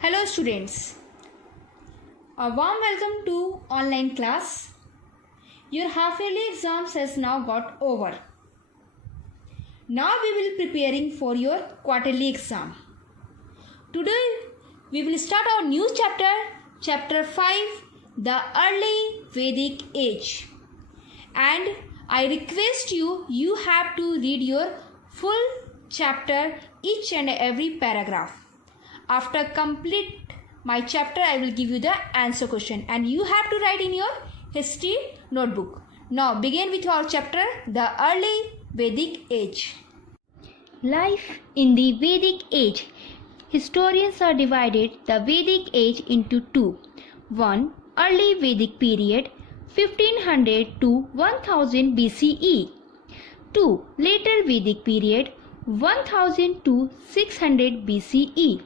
Hello students, a warm welcome to online class. Your half-yearly exams has now got over. Now we will preparing for your quarterly exam. Today we will start our new chapter, chapter 5, the early Vedic age. And I request you have to read your full chapter, each and every paragraph. After complete my chapter, I will give you the answer question and you have to write in your history notebook. Now begin with our chapter, the early Vedic age. Life in the Vedic age. Historians are divided the Vedic age into two. 1. Early Vedic period 1500 to 1000 BCE. 2. Later Vedic period 1000 to 600 BCE.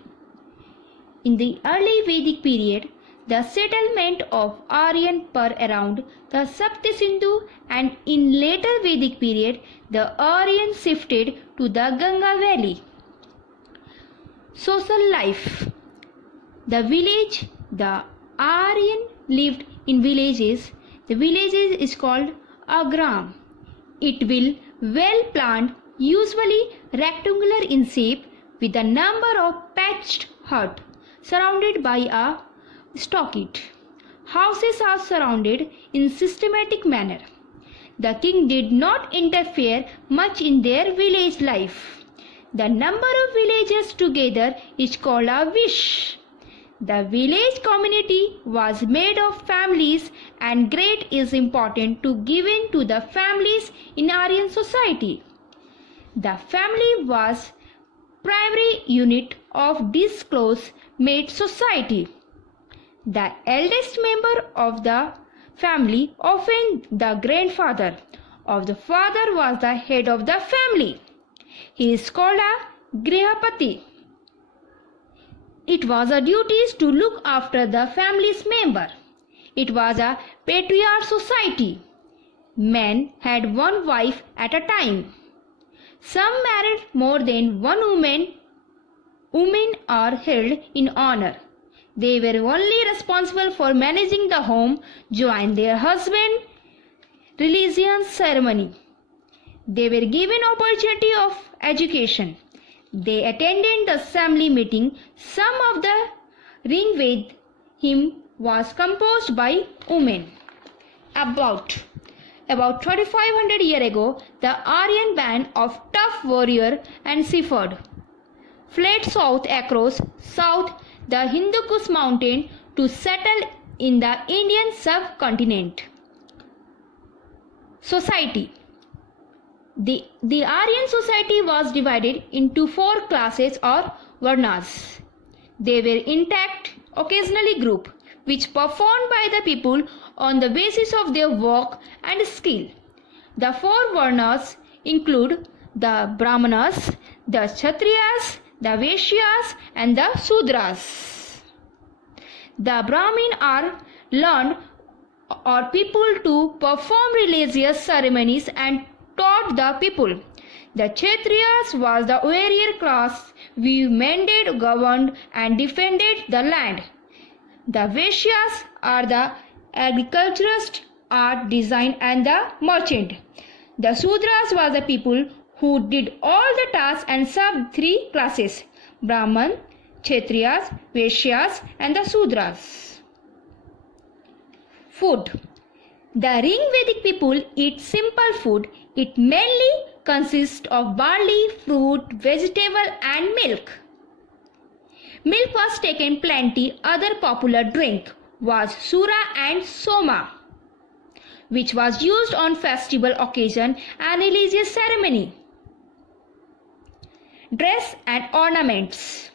In the early Vedic period, the settlement of Aryan were around the Saptasindhu, and in later Vedic period, the Aryans shifted to the Ganga Valley. Social life. The village, the Aryan lived in villages. The villages is called agram. It will well planned, usually rectangular in shape, with a number of patched huts surrounded by a stockade. Houses are surrounded in systematic manner. The king did not interfere much in their village life. The number of villagers together is called a vish. The village community was made of families, and great is important to given to the families in Aryan society. The family was primary unit of this close made society. The eldest member of the family, often the grandfather of the father, was the head of the family. He is called a grihapati. It was a duty to look after the family's member. It was a patriarch society. Men had one wife at a time. Some married more than one woman. Women are held in honor. They were only responsible for managing the home, joined their husband, religious ceremony. They were given opportunity of education. They attended the assembly meeting. Some of the Ringved hymn was composed by women. About 3500 years ago, the Aryan band of tough warrior and shepherd fled south across the Hindu Kush mountain to settle in the Indian subcontinent. Society. The Aryan society was divided into four classes or varnas. They were intact, occasionally group, which performed by the people on the basis of their work and skill. The four varnas include the Brahmanas, the Kshatriyas, the Vaishyas and the Sudras. The Brahmin are learned or people to perform religious ceremonies and taught the people. The Kshatriyas was the warrior class who mended, governed and defended the land. The Vaishyas are the agriculturist, art, design and the merchant. The Sudras was the people who did all the tasks and served three classes: Brahman, Kshatriyas, Vaishyas and the Sudras. Food. The Ring Vedic people eat simple food. It mainly consists of barley, fruit, vegetable and milk. Milk was taken plenty. Other popular drink was sura and soma, which was used on festival occasion and religious ceremony. Dress and ornaments.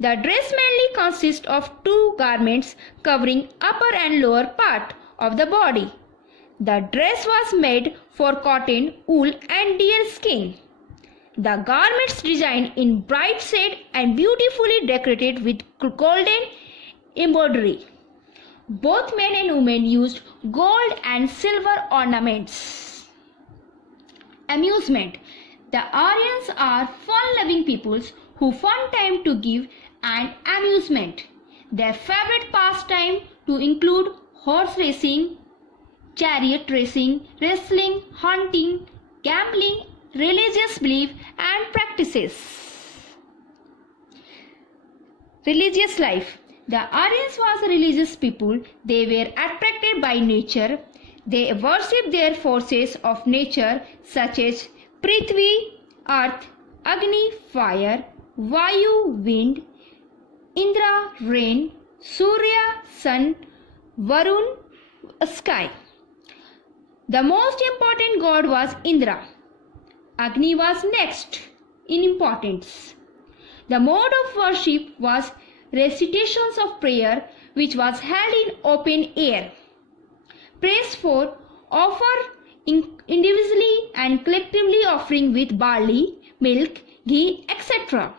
The dress mainly consists of two garments covering upper and lower part of the body. The dress was made for cotton, wool and deer skin. The garments designed in bright shade and beautifully decorated with golden embroidery. Both men and women used gold and silver ornaments. Amusement. The Aryans are fun-loving peoples who found time to give and amusement. Their favorite pastime to include horse racing, chariot racing, wrestling, hunting, gambling, religious belief and practices. Religious life. The Aryans was a religious people. They were attracted by nature. They worshipped their forces of nature such as Prithvi, earth, Agni, fire, Vayu, wind, Indra, rain, Surya, sun, Varun, sky. The most important god was Indra. Agni was next in importance. The mode of worship was recitations of prayer which was held in open air. Praise for offer individually and collectively offering with barley, milk, ghee, etc.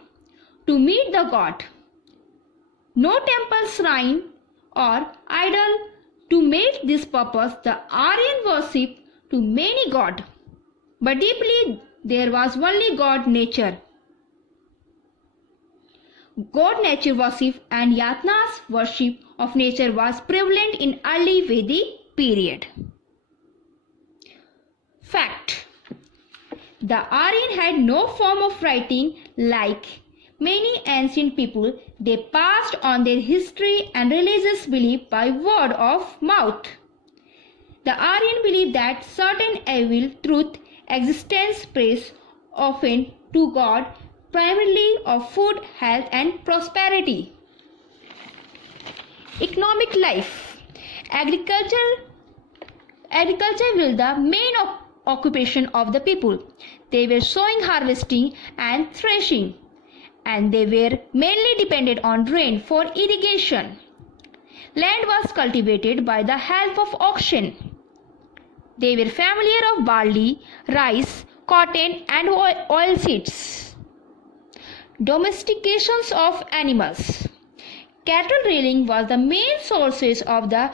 to meet the god. No temple, shrine or idol to make this purpose. The Aryan worship to many gods, but deeply there was only God nature. God nature worship and Yatna's worship of nature was prevalent in early Vedic period. Fact: the Aryan had no form of writing like many ancient people. They passed on their history and religious belief by word of mouth. The Aryan believed that certain evil truth existence praise often to God primarily of food, health and prosperity. Economic life. Agriculture was the main occupation of the people. They were sowing, harvesting and threshing, and they were mainly dependent on rain for irrigation. Land was cultivated by the help of oxen. They were familiar of barley, rice, cotton and oil seeds. Domestications of animals. Cattle rearing was the main sources of the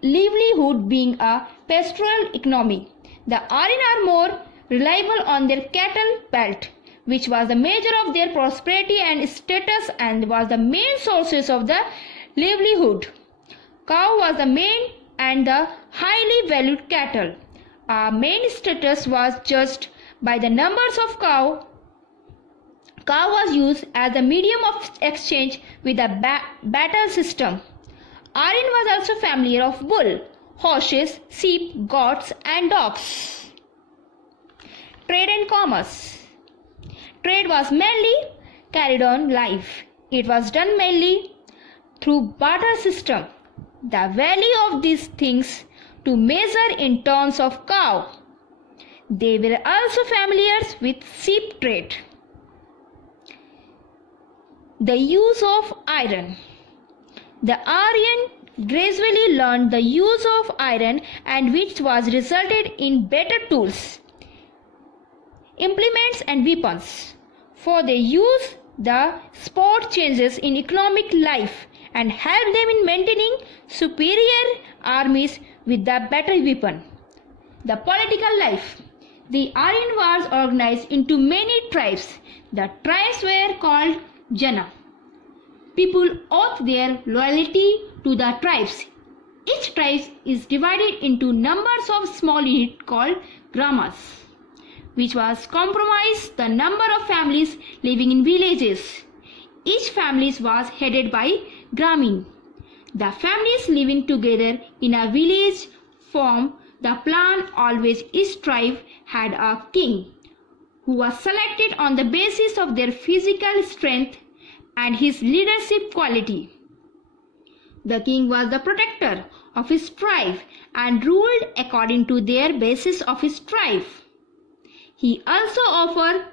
livelihood, being a pastoral economy. The Aryan are more reliable on their cattle belt, which was the measure of their prosperity and status and was the main sources of the livelihood. Cow was the main and the highly valued cattle. Our main status was judged by the numbers of cow. Cow was used as a medium of exchange with the battle system. Aryan was also familiar of bull, horses, sheep, goats and dogs. Trade and commerce. Trade was mainly carried on live. It was done mainly through barter system. The value of these things to measure in terms of cow. They were also familiar with sheep trade. The use of iron. The Aryan gradually learned the use of iron, and which was resulted in better tools, implements and weapons. For they use the sport changes in economic life and help them in maintaining superior armies with the better weapon. The political life. The Aryan was organized into many tribes. The tribes were called Jana. People oath their loyalty to the tribes. Each tribe is divided into numbers of small units called gramas, which was comprise the number of families living in villages. Each family was headed by Gramin. The families living together in a village form the plan. Always each tribe had a king who was selected on the basis of their physical strength and his leadership quality. The king was the protector of his tribe and ruled according to their basis of his tribe. He also offered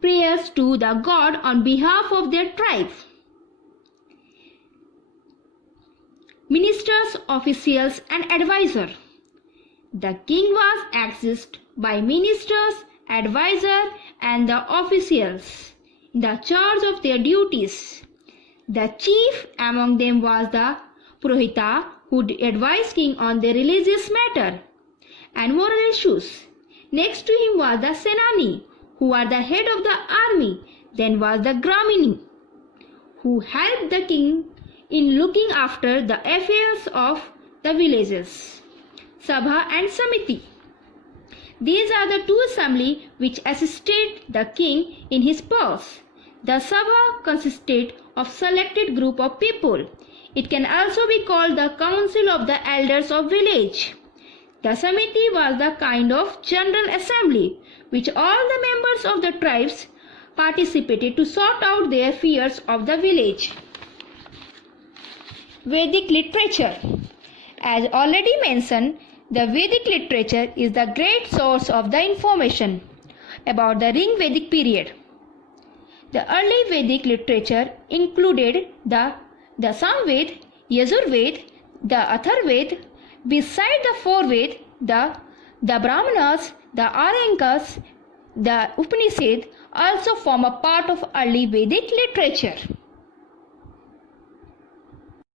prayers to the god on behalf of their tribe. Ministers, officials and advisor. The king was assisted by ministers, advisor and the officials in the charge of their duties. The chief among them was the Purohita, who advised king on the religious matter and moral issues. Next to him was the Senani, who were the head of the army. Then was the Gramini. who helped the king in looking after the affairs of the villages. Sabha and Samiti. These are the two assemblies which assisted the king in his purse. The Sabha consisted of selected group of people. It can also be called the council of the elders of village. The Samiti was the kind of general assembly which all the members of the tribes participated to sort out their affairs of the village. Vedic literature. As already mentioned, the Vedic literature is the great source of the information about the Ring Vedic period. The early Vedic literature included the Samved, Yajurved, the Atharved. Beside the four Ved, the Brahmanas, the Aranyakas, the Upanishad also form a part of early Vedic literature.